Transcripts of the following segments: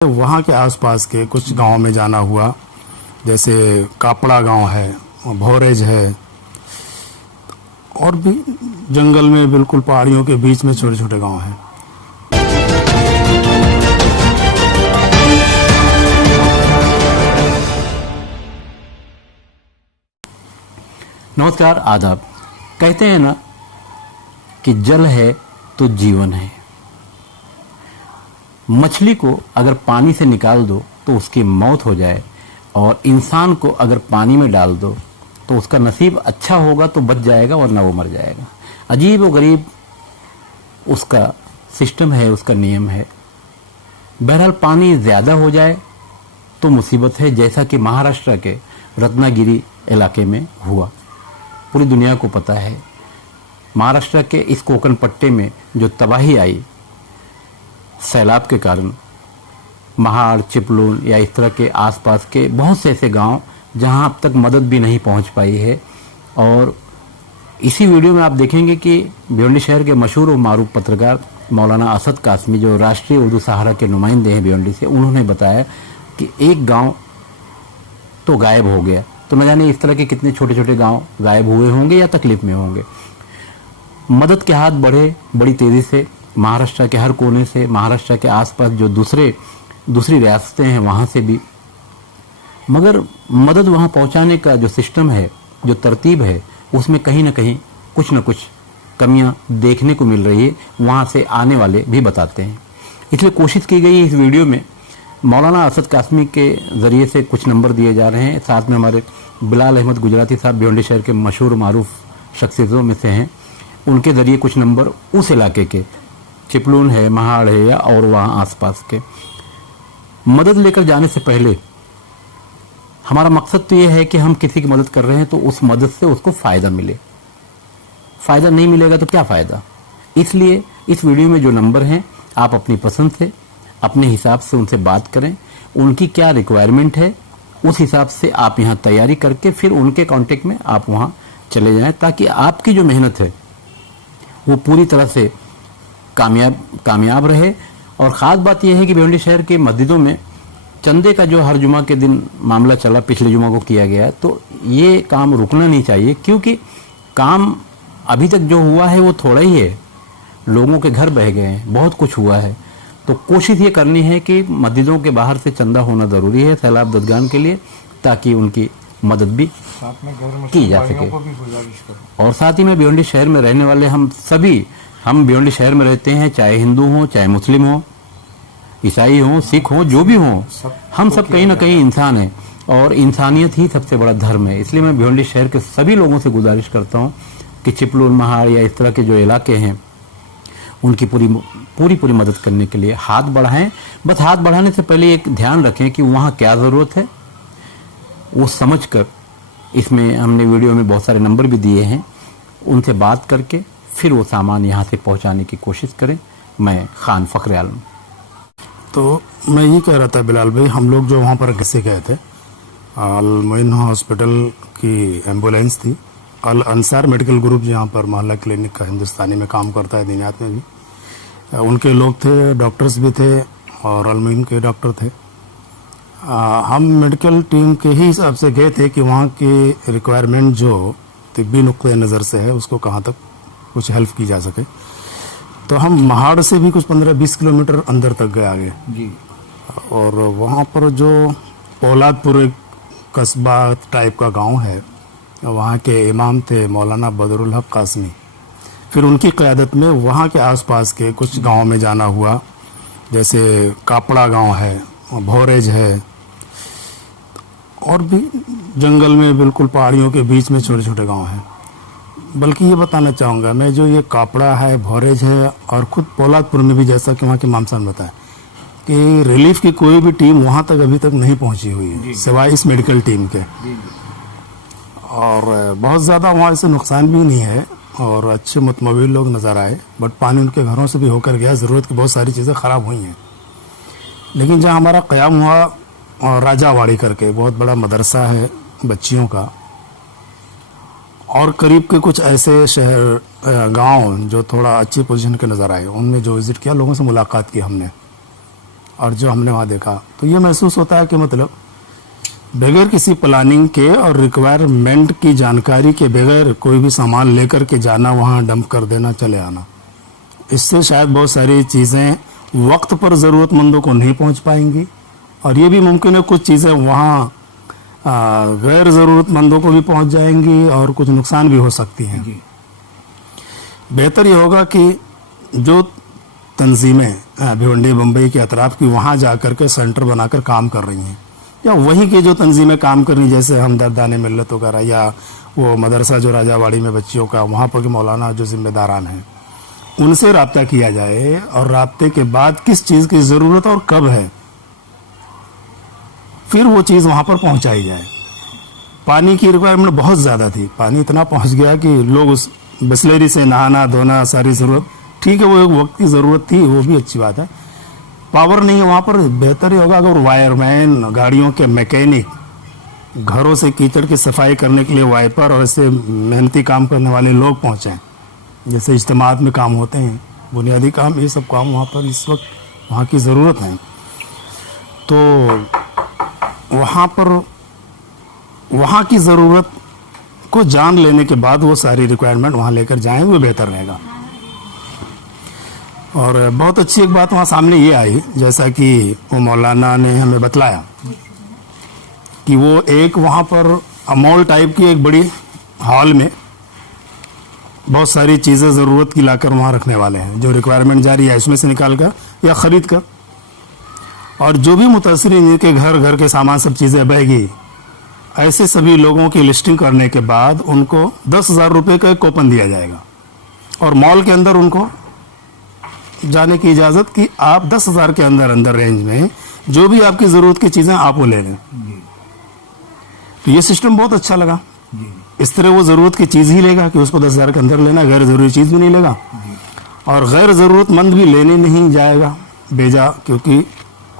वहाँ के आसपास के कुछ गांव में जाना हुआ, जैसे कापड़ा गांव है, भोरेज है, और भी जंगल में बिल्कुल पहाड़ियों के बीच में छोटे छोटे गांव हैं। नमस्कार, आदाब। कहते हैं ना कि जल है तो जीवन है। मछली को अगर पानी से निकाल दो तो उसकी मौत हो जाए, और इंसान को अगर पानी में डाल दो तो उसका नसीब अच्छा होगा तो बच जाएगा, वरना वो मर जाएगा। अजीब व गरीब उसका सिस्टम है, उसका नियम है। बहरहाल पानी ज़्यादा हो जाए तो मुसीबत है, जैसा कि महाराष्ट्र के रत्नागिरी इलाके में हुआ। पूरी दुनिया को पता है महाराष्ट्र के इस कोकण पट्टे में जो तबाही आई सैलाब के कारण। महाड़, चिपलून या इस तरह के आसपास के बहुत से ऐसे गांव जहां अब तक मदद भी नहीं पहुंच पाई है। और इसी वीडियो में आप देखेंगे कि भिवंडी शहर के मशहूर और मारूफ पत्रकार मौलाना असद कासमी, जो राष्ट्रीय उर्दू सहारा के नुमाइंदे हैं भिवंडी से, उन्होंने बताया कि एक गांव तो गायब हो गया। तो न जाने इस तरह के कितने छोटे छोटे गांव गायब हुए होंगे या तकलीफ में होंगे। मदद के हाथ बढ़े बड़ी तेजी से महाराष्ट्र के हर कोने से, महाराष्ट्र के आसपास जो दूसरी रियासतें हैं वहां से भी। मगर मदद वहां पहुंचाने का जो सिस्टम है, जो तरतीब है, उसमें कहीं ना कहीं कुछ न कुछ कमियां देखने को मिल रही है। वहां से आने वाले भी बताते हैं। इसलिए कोशिश की गई इस वीडियो में मौलाना असद कासमी के जरिए से कुछ नंबर दिए जा रहे हैं। साथ में हमारे बिलाल अहमद गुजराती साहब भिवंडी शहर के मशहूर मारूफ शख्सियतों में से हैं, उनके जरिए कुछ नंबर उस इलाके के, चिपलून है, महाड़ है, या और वहाँ आसपास के। मदद लेकर जाने से पहले हमारा मकसद तो ये है कि हम किसी की मदद कर रहे हैं तो उस मदद से उसको फ़ायदा मिले। फ़ायदा नहीं मिलेगा तो क्या फ़ायदा। इसलिए इस वीडियो में जो नंबर हैं, आप अपनी पसंद से, अपने हिसाब से उनसे बात करें। उनकी क्या रिक्वायरमेंट है, उस हिसाब से आप यहाँ तैयारी करके फिर उनके कांटेक्ट में आप वहाँ चले जाएं, ताकि आपकी जो मेहनत है वो पूरी तरह से कामयाब रहे। और ख़ास बात यह है कि भिवंडी शहर के मस्जिदों में चंदे का जो हर जुमा के दिन मामला चला, पिछले जुमा को किया गया है, तो ये काम रुकना नहीं चाहिए, क्योंकि काम अभी तक जो हुआ है वो थोड़ा ही है। लोगों के घर बह गए हैं, बहुत कुछ हुआ है। तो कोशिश ये करनी है कि मस्जिदों के बाहर से चंदा होना ज़रूरी है सैलाब ददगान के लिए, ताकि उनकी मदद भी की जा सके। और साथ ही में भिवंडी शहर में रहने वाले हम भिवंडी शहर में रहते हैं, चाहे हिंदू हों, चाहे मुस्लिम हों, ईसाई हों, सिख हों, जो भी हों, हम सब कहीं ना कहीं इंसान हैं, और इंसानियत ही सबसे बड़ा धर्म है। इसलिए मैं भिवंडी शहर के सभी लोगों से गुजारिश करता हूं कि चिपलून, महाड़ या इस तरह के जो इलाके हैं उनकी पूरी मदद करने के लिए हाथ बढ़ाएं। बस हाथ बढ़ाने से पहले एक ध्यान रखें कि वहाँ क्या ज़रूरत है, वो समझकर, इसमें हमने वीडियो में बहुत सारे नंबर भी दिए हैं, उनसे बात करके फिर वो सामान यहाँ से पहुँचाने की कोशिश करें। मैं खान फ़ख्र आलम। तो मैं ये कह रहा था बिलाल भाई, हम लोग जो वहाँ पर कैसे गए थे, अल मोइन हॉस्पिटल की एम्बुलेंस थी, अल अंसार मेडिकल ग्रुप जहाँ पर मोहल्ला क्लिनिक का हिंदुस्तानी में काम करता है, दिनात में भी उनके लोग थे, डॉक्टर्स भी थे, और अल मोइन के डॉक्टर थे। हम मेडिकल टीम के ही हिसाब से गए थे कि वहाँ की रिक्वायरमेंट जो तिब्बी नुक्ते नज़र से है उसको कहाँ तक कुछ हेल्प की जा सके। तो हम महाड़ से भी कुछ 15-20 किलोमीटर अंदर तक गए आगे जी। और वहाँ पर जो पौलादपुर एक कस्बा टाइप का गांव है, वहाँ के इमाम थे मौलाना बदरुल हक कासमी। फिर उनकी क़यादत में वहाँ के आसपास के कुछ गांव में जाना हुआ, जैसे कापड़ा गांव है, भोरेज है, और भी जंगल में बिल्कुल पहाड़ियों के बीच में छोटे छोटे गांव हैं। बल्कि ये बताना चाहूँगा मैं, जो ये कापड़ा है, भोरेज है, और खुद पौलादपुर में भी, जैसा कि वहाँ के इमाम साहब बताया कि रिलीफ की कोई भी टीम वहाँ तक अभी तक नहीं पहुँची हुई है सिवाय इस मेडिकल टीम के। और बहुत ज़्यादा वहाँ से नुकसान भी नहीं है, और अच्छे मुतमविल लोग नज़र आए, बट पानी उनके घरों से भी होकर गया। ज़रूरत की बहुत सारी चीज़ें ख़राब हुई हैं। लेकिन जहाँ हमारा क़याम हुआ, और राजावाड़ी करके बहुत बड़ा मदरसा है बच्चियों का, और करीब के कुछ ऐसे शहर गांव जो थोड़ा अच्छी पोजीशन के नज़र आए, उनमें जो विज़िट किया, लोगों से मुलाकात की हमने, और जो हमने वहाँ देखा, तो ये महसूस होता है कि मतलब बगैर किसी प्लानिंग के और रिक्वायरमेंट की जानकारी के बगैर कोई भी सामान लेकर के जाना, वहाँ डंप कर देना, चले आना, इससे शायद बहुत सारी चीज़ें वक्त पर ज़रूरतमंदों को नहीं पहुँच पाएंगी, और ये भी मुमकिन है कुछ चीज़ें वहाँ गैर ज़रूरतमंदों को भी पहुँच जाएंगी और कुछ नुकसान भी हो सकती हैं। बेहतर ये होगा कि जो तंजीमें भिवंडी बम्बई के अतराफ की वहाँ जा कर के सेंटर बनाकर काम कर रही हैं, या वहीं के जो तंजीमें काम कर रही, जैसे हमदर्दान मिल्लत वगैरह, या वो मदरसा जो राजावाड़ी में बच्चियों का, वहाँ पर के मौलाना जो जिम्मेदारान हैं, उनसे रब्ता किया जाए, और रब्ते के बाद किस चीज़ की ज़रूरत और कब है, फिर वो चीज़ वहाँ पर पहुँचाई जाए। पानी की रिक्वायरमेंट बहुत ज़्यादा थी, पानी इतना पहुँच गया कि लोग उस बिस्लेरी से नहाना धोना सारी ज़रूरत, ठीक है वो एक वक्त की ज़रूरत थी, वो भी अच्छी बात है। पावर नहीं है वहाँ पर, बेहतर ही होगा अगर वायरमैन, गाड़ियों के मैकेनिक, घरों से कीचड़ की सफाई करने के लिए वाइपर और ऐसे मेहनती काम करने वाले लोग पहुँचें, जैसे इज्तिमात में काम होते हैं, बुनियादी काम, ये सब काम वहाँ पर इस वक्त वहाँ की ज़रूरत है। तो वहाँ पर वहाँ की ज़रूरत को जान लेने के बाद वो सारी रिक्वायरमेंट वहाँ लेकर जाएं, वो बेहतर रहेगा। और बहुत अच्छी एक बात वहाँ सामने ये आई, जैसा कि वो मौलाना ने हमें बतलाया कि वो एक वहाँ पर मॉल टाइप की एक बड़ी हॉल में बहुत सारी चीज़ें ज़रूरत की लाकर वहाँ रखने वाले हैं, जो रिक्वायरमेंट जारी है इसमें से निकाल कर या ख़रीद कर, और जो भी मुतासिरीन जिनके घर घर के सामान सब चीज़ें बहेगी, ऐसे सभी लोगों की लिस्टिंग करने के बाद उनको 10,000 रुपये का एक कूपन दिया जाएगा, और मॉल के अंदर उनको जाने की इजाज़त कि आप 10,000 के अंदर अंदर रेंज में जो भी आपकी ज़रूरत की चीज़ें आप वो ले लें। तो ये सिस्टम बहुत अच्छा लगा। इस तरह वो ज़रूरत की चीज़ ही लेगा कि उसको 10,000 के अंदर लेना, गैर ज़रूरी चीज़ भी नहीं लेगा, और गैर ज़रूरतमंद भी लेने नहीं जाएगा बेजा, क्योंकि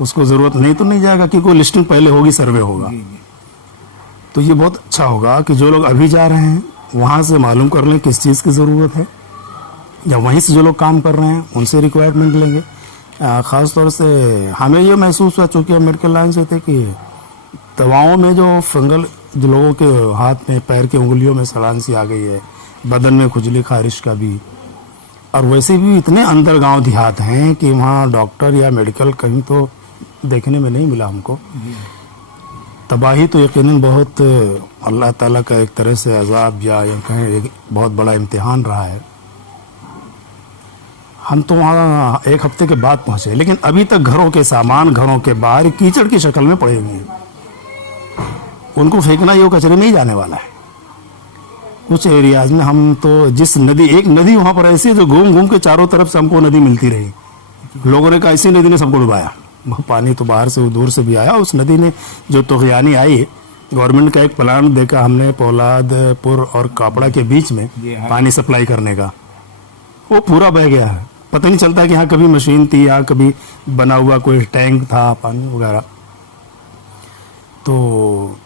उसको ज़रूरत नहीं तो नहीं जाएगा, क्योंकि वो लिस्टिंग पहले होगी, सर्वे होगा। तो ये बहुत अच्छा होगा कि जो लोग अभी जा रहे हैं वहाँ से मालूम कर लें किस चीज़ की ज़रूरत है, या वहीं से जो लोग काम कर रहे हैं उनसे रिक्वायरमेंट लेंगे। ख़ास तौर से हमें ये महसूस हुआ, चूँकि हम मेडिकल लाइन से थे, कि दवाओं में जो फंगल, जो लोगों के हाथ में पैर की उंगलियों में सड़ान सी आ गई है, बदन में खुजली खारिश का भी, और वैसे भी इतने अंदर गांव देहात हैं कि वहाँ डॉक्टर या मेडिकल कहीं तो देखने में नहीं मिला हमको। तबाही तो यकीनन बहुत अल्लाह ताला का एक तरह से अजाब या कहें एक बहुत बड़ा इम्तिहान रहा है। हम तो वहाँ एक हफ्ते के बाद पहुँचे, लेकिन अभी तक घरों के सामान घरों के बाहर कीचड़ की शक्ल में पड़े हुए हैं, उनको फेंकना ये कचरे में ही जाने वाला है। कुछ एरियाज में हम तो जिस नदी, एक नदी वहाँ पर ऐसी है जो घूम घूम के चारों तरफ से हमको नदी मिलती रही, लोगों ने कहा ऐसी नदी ने सबको डुबाया, पानी तो बाहर से दूर से भी आया। उस नदी ने जो तोगयानी आई, गवर्नमेंट का एक प्लान देखा हमने पौलादपुर और कापड़ा के बीच में पानी सप्लाई करने का, वो पूरा बह गया है। पता नहीं चलता कि यहाँ कभी मशीन थी, यहाँ कभी बना हुआ कोई टैंक था पानी वगैरह। तो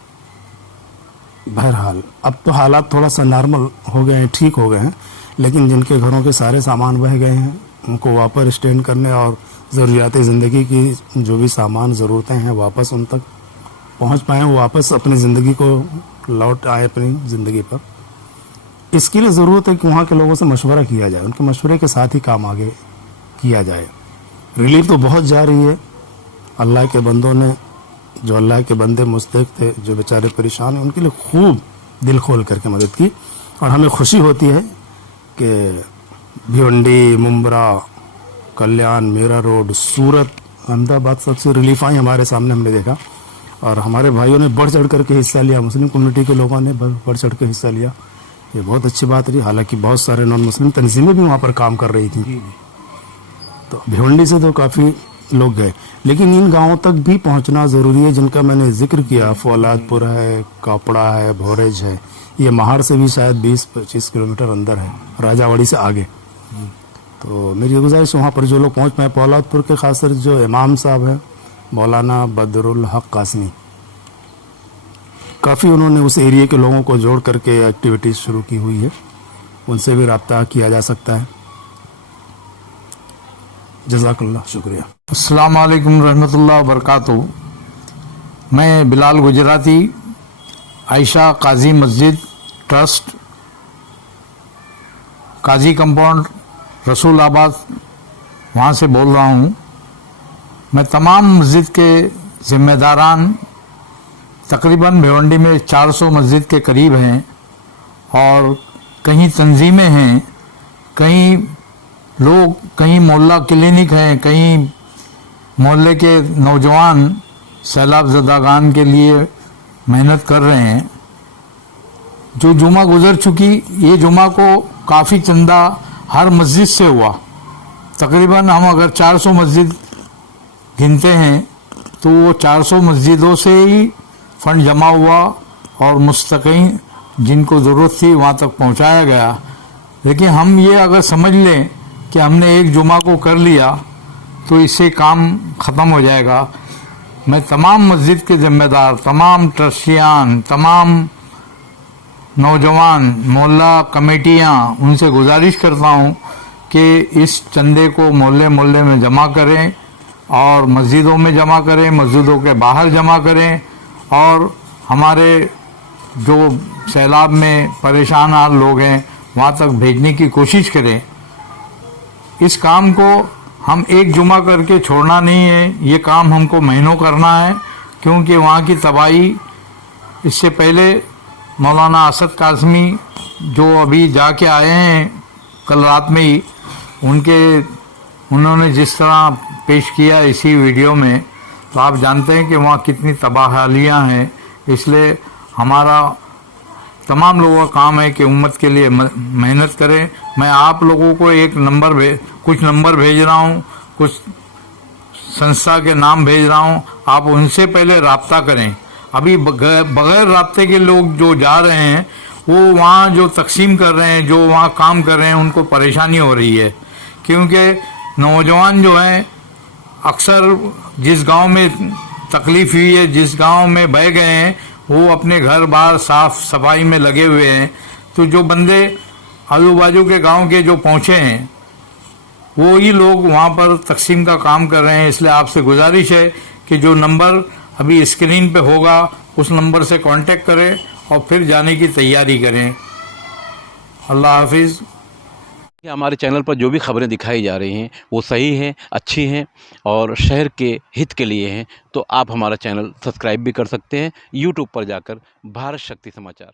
बहरहाल अब तो हालात थोड़ा सा नॉर्मल हो गए हैं, ठीक हो गए हैं, लेकिन जिनके घरों के सारे सामान बह गए हैं उनको वापस स्टैंड करने और ज़रूरियात ज़िंदगी की जो भी सामान ज़रूरतें हैं वापस उन तक पहुंच पाएँ, वो वापस अपनी ज़िंदगी को लौट आए अपनी ज़िंदगी पर। इसके लिए ज़रूरत है कि वहाँ के लोगों से मशवरा किया जाए, उनके मशवरे के साथ ही काम आगे किया जाए। रिलीफ तो बहुत जा रही है, अल्लाह के बंदों ने, जो अल्लाह के बंदे मुस्तहिक थे, जो बेचारे परेशान हैं, उनके लिए खूब दिल खोल करके मदद की। और हमें खुशी होती है कि भिवंडी, मुंब्रा, कल्याण, मेरा रोड, सूरत, अहमदाबाद सबसे रिलीफ आई हमारे सामने, हमने देखा। और हमारे भाइयों ने बढ़ चढ़ करके हिस्सा लिया, मुस्लिम कम्युनिटी के लोगों ने बढ़ चढ़ के हिस्सा लिया, ये बहुत अच्छी बात रही। हालांकि बहुत सारे नॉन मुस्लिम तंजीमें भी वहाँ पर काम कर रही थी, तो भिवंडी से तो काफ़ी लोग गए, लेकिन इन गांवों तक भी पहुंचना ज़रूरी है जिनका मैंने जिक्र किया। फौलादपुर है, कापड़ा है, भोरेज है, ये महाड़ से भी शायद 20-25 किलोमीटर अंदर है, राजावाड़ी से आगे। तो मेरी गुजारिश वहाँ पर जो लोग पहुँच पाए, फौलादपुर के खासकर जो इमाम साहब हैं मौलाना बदरुल हक कासमी, काफ़ी उन्होंने उस एरिया के लोगों को जोड़ करके एक्टिविटीज़ शुरू की हुई है, उनसे भी रब्ता किया जा सकता है। जज़ाकल्लाह, शुक्रिया। अस्सलाम वालेकुम रहमतुल्लाह व बरकातुहू। मैं बिलाल गुजराती आयशा काजी मस्जिद ट्रस्ट काजी कंपाउंड रसूलाबाद वहाँ से बोल रहा हूँ। मैं तमाम मस्जिद के ज़िम्मेदारान तकरीबन भिवंडी में 400 मस्जिद के करीब हैं और कहीं तंजीमें हैं, कहीं लोग, कहीं मोहल्ला क्लिनिक हैं, कहीं मोहल्ले के नौजवान सैलाब ज़दागान के लिए मेहनत कर रहे हैं। जो जुमा गुजर चुकी, ये जुमा को काफ़ी चंदा हर मस्जिद से हुआ। तकरीबन हम अगर 400 मस्जिद गिनते हैं तो वो 400 मस्जिदों से ही फंड जमा हुआ और मुस्तकीन जिनको ज़रूरत थी वहाँ तक पहुँचाया गया। लेकिन हम ये अगर समझ लें कि हमने एक जुमा को कर लिया तो इससे काम ख़त्म हो जाएगा। मैं तमाम मस्जिद के ज़िम्मेदार, तमाम ट्रस्टियान, तमाम नौजवान, मोहल्ला कमेटियाँ, उनसे गुजारिश करता हूँ कि इस चंदे को मोहल्ले मोहल्ले में जमा करें और मस्जिदों में जमा करें, मस्जिदों के बाहर जमा करें और हमारे जो सैलाब में परेशान हाल लोग हैं वहाँ तक भेजने की कोशिश करें। इस काम को हम एक जुमा करके छोड़ना नहीं है, ये काम हमको महीनों करना है, क्योंकि वहाँ की तबाही, इससे पहले मौलाना असद काज़मी जो अभी जाके आए हैं कल रात में ही, उन्होंने जिस तरह पेश किया इसी वीडियो में, तो आप जानते हैं कि वहाँ कितनी तबाहालियाँ हैं। इसलिए हमारा तमाम लोगों का काम है कि उम्मत के लिए मेहनत करें। मैं आप लोगों को कुछ नंबर भेज रहा हूँ, कुछ संस्था के नाम भेज रहा हूँ, आप उनसे पहले राब्ता करें। अभी बगैर राब्ते के लोग जो जा रहे हैं वो वहाँ जो तकसीम कर रहे हैं, जो वहाँ काम कर रहे हैं, उनको परेशानी हो रही है, क्योंकि नौजवान जो हैं अक्सर जिस गांव में तकलीफ़ हुई है, जिस गांव में बह गए हैं, वो अपने घर बार साफ सफाई में लगे हुए हैं। तो जो बंदे आजू बाजू के गांव के जो पहुँचे हैं वो ही लोग वहाँ पर तकसीम का काम कर रहे हैं। इसलिए आपसे गुजारिश है कि जो नंबर अभी स्क्रीन पे होगा उस नंबर से कांटेक्ट करें और फिर जाने की तैयारी करें। अल्लाह हाफिज़। हमारे चैनल पर जो भी खबरें दिखाई जा रही हैं वो सही हैं, अच्छी हैं और शहर के हित के लिए हैं, तो आप हमारा चैनल सब्सक्राइब भी कर सकते हैं यूट्यूब पर जाकर भारत शक्ति समाचार।